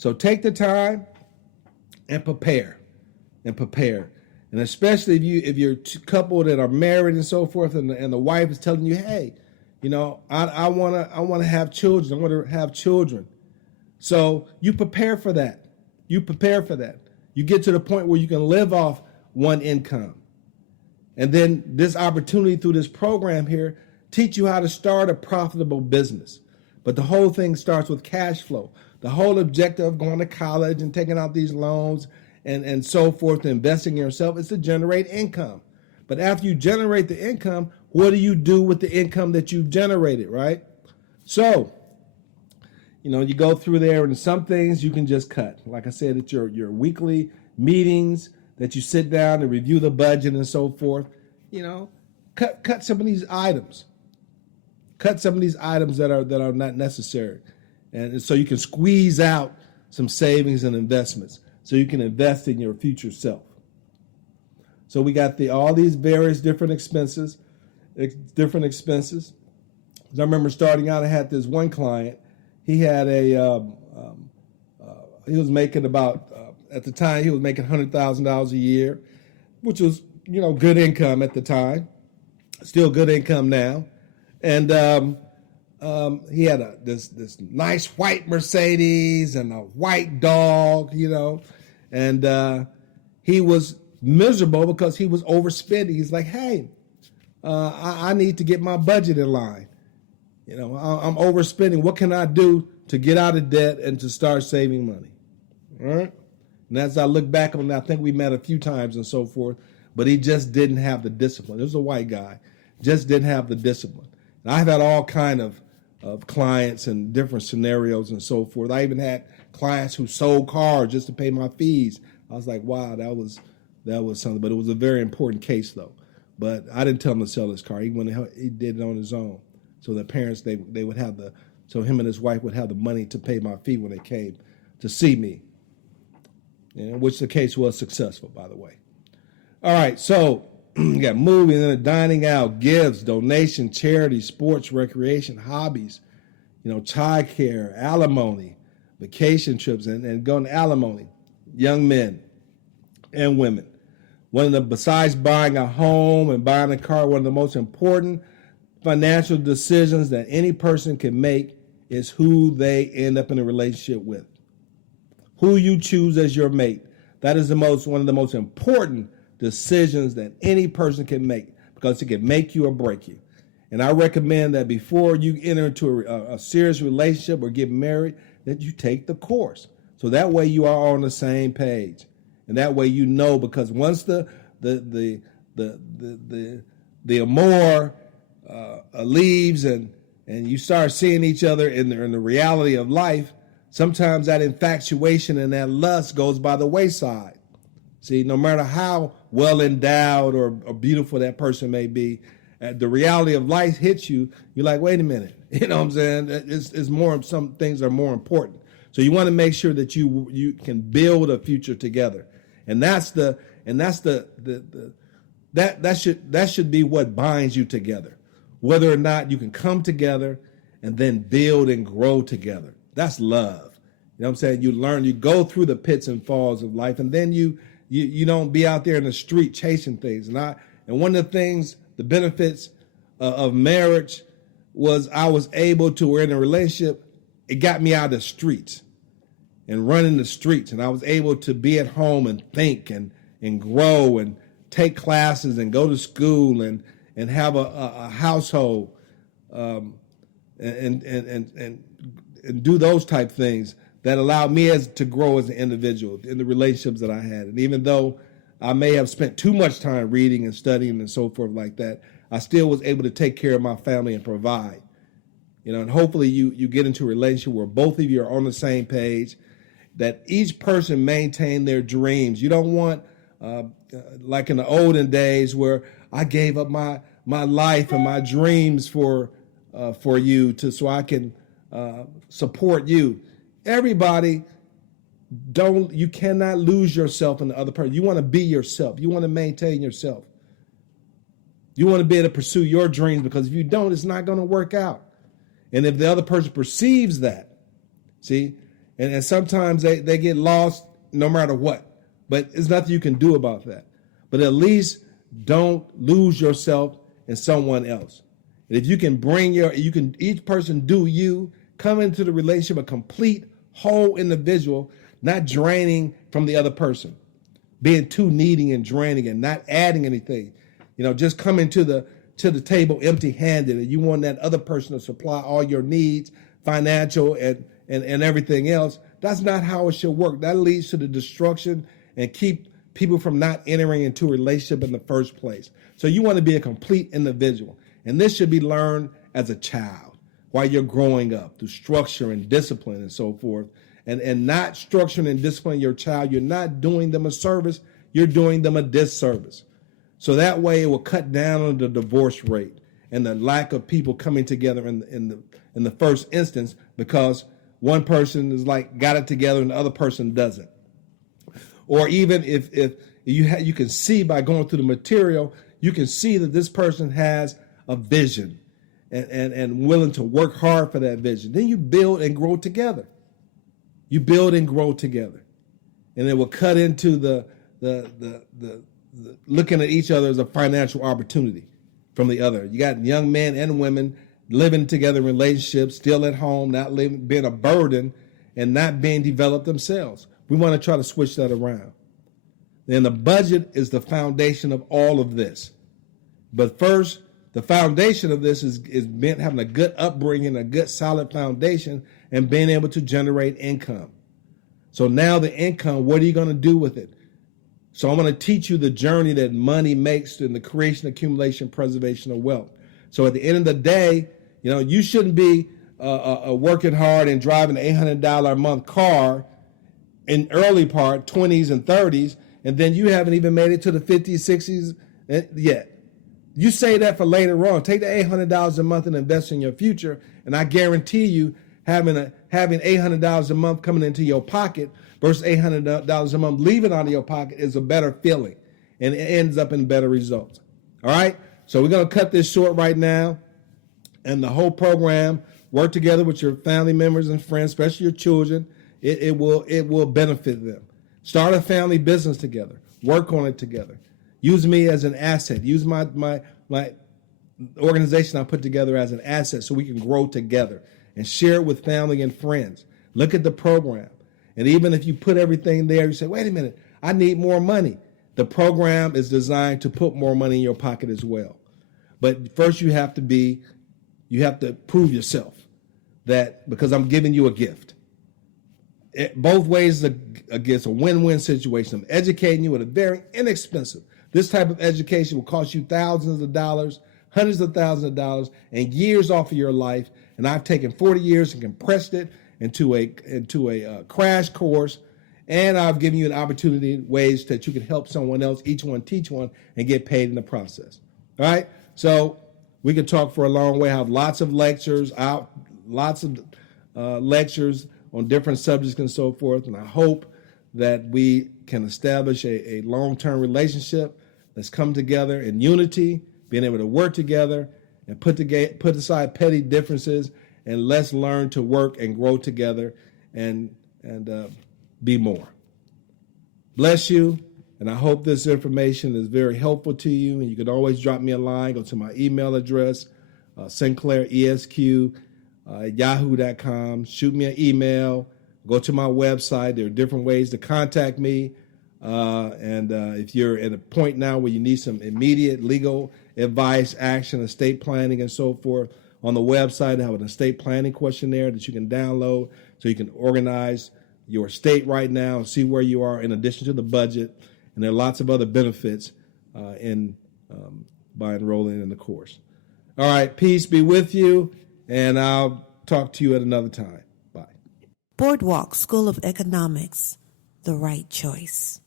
So take the time and prepare. And especially if you're a couple that are married and so forth, and the wife is telling you, hey, I want to have children. I want to have children. So you prepare for that. You get to the point where you can live off one income. And then this opportunity through this program here teach you how to start a profitable business. But the whole thing starts with cash flow. The whole objective of going to college and taking out these loans and so forth, investing in yourself, is to generate income. But after you generate the income, what do you do with the income that you've generated, right? So, you go through there, and some things you can just cut. Like I said, it's your weekly meetings that you sit down and review the budget and so forth. Cut some of these items. Cut some of these items that are not necessary. And so you can squeeze out some savings and investments so you can invest in your future self. So we got all these various different expenses. As I remember starting out, I had this one client. He had he was making about, at the time, he was making $100,000 a year, which was, good income at the time. Still good income now. And he had this nice white Mercedes and a white dog, and he was miserable because he was overspending. He's like, hey, I need to get my budget in line. I'm overspending. What can I do to get out of debt and to start saving money? All right. And as I look back on it, I think we met a few times and so forth, but he just didn't have the discipline. It was a white guy, just didn't have the discipline. And I've had all kind of clients and different scenarios and so forth. I even had clients who sold cars just to pay my fees. I was like, wow, that was something. But it was a very important case, though. But I didn't tell him to sell his car. He did it on his own. So the parents, they would have so him and his wife would have the money to pay my fee when they came to see me, which the case was successful, by the way. All right, so you got moving and dining out, gifts, donation, charity, sports, recreation, hobbies, child care, alimony, vacation trips, and going to alimony, young men and women. Besides buying a home and buying a car, one of the most important financial decisions that any person can make is who they end up in a relationship with. Who you choose as your mate. That is one of the most important decisions that any person can make, because it can make you or break you. And I recommend that before you enter into a serious relationship or get married, that you take the course. So that way you are on the same page. And that way because once the amour leaves and you start seeing each other in the reality of life, sometimes that infatuation and that lust goes by the wayside. See, no matter how well endowed or beautiful that person may be, the reality of life hits you. You're like, wait a minute, you know what I'm saying? It's more. Some things are more important. So you want to make sure that you can build a future together, and that should be what binds you together. Whether or not you can come together and then build and grow together. That's love. You know what I'm saying? You go through the pits and falls of life, and then you don't be out there in the street chasing things. And one of the things, the benefits of marriage was I was able to, we're in a relationship, it got me out of the streets and running the streets. And I was able to be at home and think and grow and take classes and go to school and have a household and do those type things that allowed me to grow as an individual in the relationships that I had. And even though I may have spent too much time reading and studying and so forth like that, I still was able to take care of my family and provide. And hopefully you get into a relationship where both of you are on the same page, that each person maintain their dreams. You don't want, like in the olden days where I gave up my life and my dreams for you so I can support you. Everybody, you cannot lose yourself in the other person. You want to be yourself. You want to maintain yourself. You want to be able to pursue your dreams, because if you don't, it's not going to work out. And if the other person perceives that, see, And sometimes they get lost no matter what. But there's nothing you can do about that. But at least don't lose yourself in someone else. And if you can each person do you, come into the relationship a complete, whole individual, not draining from the other person, being too needy and draining and not adding anything. Just coming to the table empty-handed, and you want that other person to supply all your needs, financial and everything else. That's not how it should work. That leads to the destruction and keep people from not entering into a relationship in the first place. So you want to be a complete individual. And this should be learned as a child while you're growing up through structure and discipline and so forth. And not structuring and disciplining your child, you're not doing them a service, you're doing them a disservice. So that way it will cut down on the divorce rate and the lack of people coming together in the first instance, because one person is got it together and the other person doesn't. Or even if you can see by going through the material, you can see that this person has a vision and willing to work hard for that vision. Then you build and grow together. You build and grow together. And it will cut into the looking at each other as a financial opportunity from the other. You got young men and women living together in relationships, still at home, not being a burden and not being developed themselves. We want to try to switch that around. Then the budget is the foundation of all of this. But first, the foundation of this is having a good upbringing, a good solid foundation, and being able to generate income. So now the income, what are you going to do with it? So I'm going to teach you the journey that money makes in the creation, accumulation, preservation of wealth. So at the end of the day, you shouldn't be working hard and driving an $800 a month car in early part, 20s and 30s, and then you haven't even made it to the 50s, 60s yet. You say that for later on. Take the $800 a month and invest in your future, and I guarantee you having $800 a month coming into your pocket versus $800 a month leaving out of your pocket is a better feeling, and it ends up in better results. All right? So we're going to cut this short right now, and the whole program, work together with your family members and friends, especially your children. It will benefit them. Start a family business together. Work on it together. Use me as an asset. Use my organization I put together as an asset so we can grow together and share it with family and friends. Look at the program. And even if you put everything there, you say, wait a minute, I need more money. The program is designed to put more money in your pocket as well. But first you have to prove yourself that because I'm giving you a gift. Both ways it's a win-win situation. I'm educating you at a very inexpensive. This type of education will cost you thousands of dollars, hundreds of thousands of dollars, and years off of your life. And I've taken 40 years and compressed it into a crash course. And I've given you an opportunity, ways that you can help someone else, each one teach one, and get paid in the process. All right? So we could talk for a long way. I have lots of lectures on different subjects and so forth. And I hope that we can establish a long-term relationship that's come together in unity, being able to work together and put aside petty differences, and let's learn to work and grow together and be more. Bless you, and I hope this information is very helpful to you. And you can always drop me a line. Go to my email address, Sinclair, ESQ, yahoo.com. Shoot me an email. Go to my website. There are different ways to contact me. And if you're at a point now where you need some immediate legal advice, action, estate planning, and so forth, on the website I have an estate planning questionnaire that you can download so you can organize your estate right now and see where you are in addition to the budget. And there are lots of other benefits by enrolling in the course. All right, peace be with you, and I'll talk to you at another time. Bye. Boardwalk School of Economics, the right choice.